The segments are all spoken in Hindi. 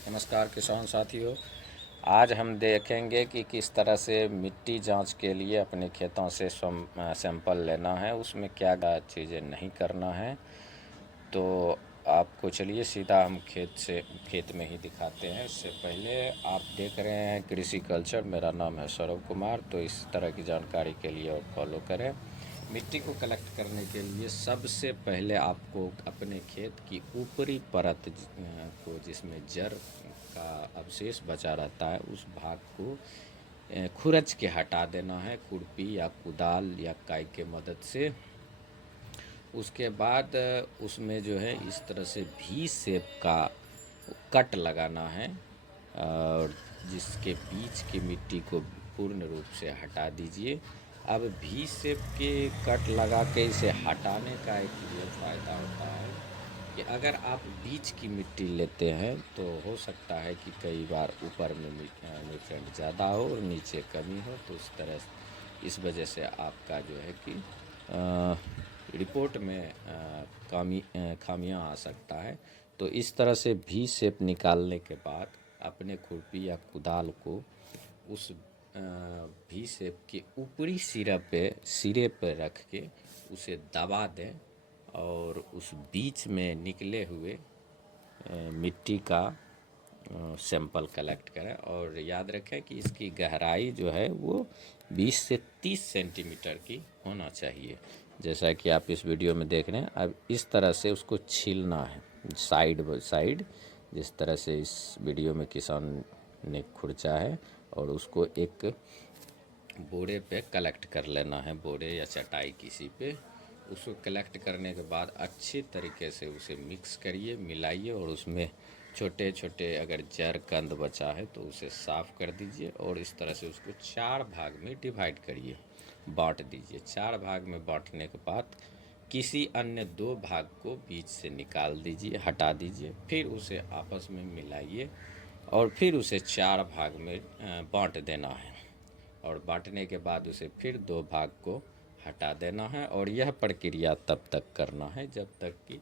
नमस्कार किसान साथियों। आज हम देखेंगे कि किस तरह से मिट्टी जांच के लिए अपने खेतों से सैंपल लेना है, उसमें क्या क्या चीज़ें नहीं करना है। तो आपको चलिए सीधा हम खेत में ही दिखाते हैं। इससे पहले आप देख रहे हैं कृषि कल्चर, मेरा नाम है सौरभ कुमार। तो इस तरह की जानकारी के लिए और फॉलो करें। मिट्टी को कलेक्ट करने के लिए सबसे पहले आपको अपने खेत की ऊपरी परत को, जिसमें जड़ का अवशेष बचा रहता है, उस भाग को खुरच के हटा देना है, खुरपी या कुदाल या काई के मदद से। उसके बाद उसमें जो है इस तरह से भी शेप का कट लगाना है, और जिसके बीच की मिट्टी को पूर्ण रूप से हटा दीजिए। अब भी शेप के कट लगा के इसे हटाने का एक ये फ़ायदा होता है कि अगर आप बीच की मिट्टी लेते हैं तो हो सकता है कि कई बार ऊपर में न्यूट्रिएंट ज़्यादा हो और नीचे कमी हो, तो इस वजह से आपका जो है कि रिपोर्ट में खामियां आ सकता है। तो इस तरह से भी शेप निकालने के बाद अपने खुरपी या कुदाल को उस भी शेप के ऊपरी सिरे पे रख के उसे दबा दें, और उस बीच में निकले हुए मिट्टी का सैंपल कलेक्ट करें। और याद रखें कि इसकी गहराई जो है वो 20 से 30 सेंटीमीटर की होना चाहिए, जैसा कि आप इस वीडियो में देख रहे हैं। अब इस तरह से उसको छीलना है साइड बाय साइड, जिस तरह से इस वीडियो में किसान ने खुरचा है, और उसको एक बोरे पे कलेक्ट कर लेना है, बोरे या चटाई किसी पे। उसको कलेक्ट करने के बाद अच्छी तरीके से उसे मिक्स करिए, मिलाइए, और उसमें छोटे छोटे अगर जड़ कंद बचा है तो उसे साफ़ कर दीजिए, और इस तरह से उसको 4 भाग में डिवाइड करिए, बांट दीजिए। 4 भाग में बांटने के बाद किसी अन्य 2 भाग को बीच से निकाल दीजिए, हटा दीजिए। फिर उसे आपस में मिलाइए, और फिर उसे 4 भाग में बांट देना है, और बांटने के बाद उसे फिर 2 भाग को हटा देना है। और यह प्रक्रिया तब तक करना है जब तक कि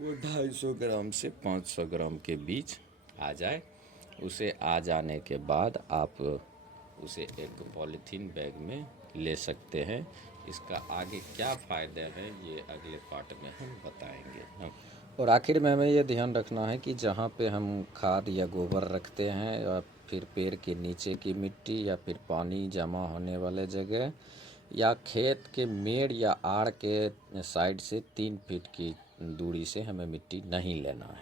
वो 250 ग्राम से 500 ग्राम के बीच आ जाए। उसे आ जाने के बाद आप उसे एक पॉलीथीन बैग में ले सकते हैं। इसका आगे क्या फ़ायदा है ये अगले पार्ट में हम बताएंगे। और आखिर में हमें यह ध्यान रखना है कि जहाँ पे हम खाद या गोबर रखते हैं, या फिर पेड़ के नीचे की मिट्टी, या फिर पानी जमा होने वाले जगह, या खेत के मेड़ या आड़ के साइड से 3 फीट की दूरी से हमें मिट्टी नहीं लेना है।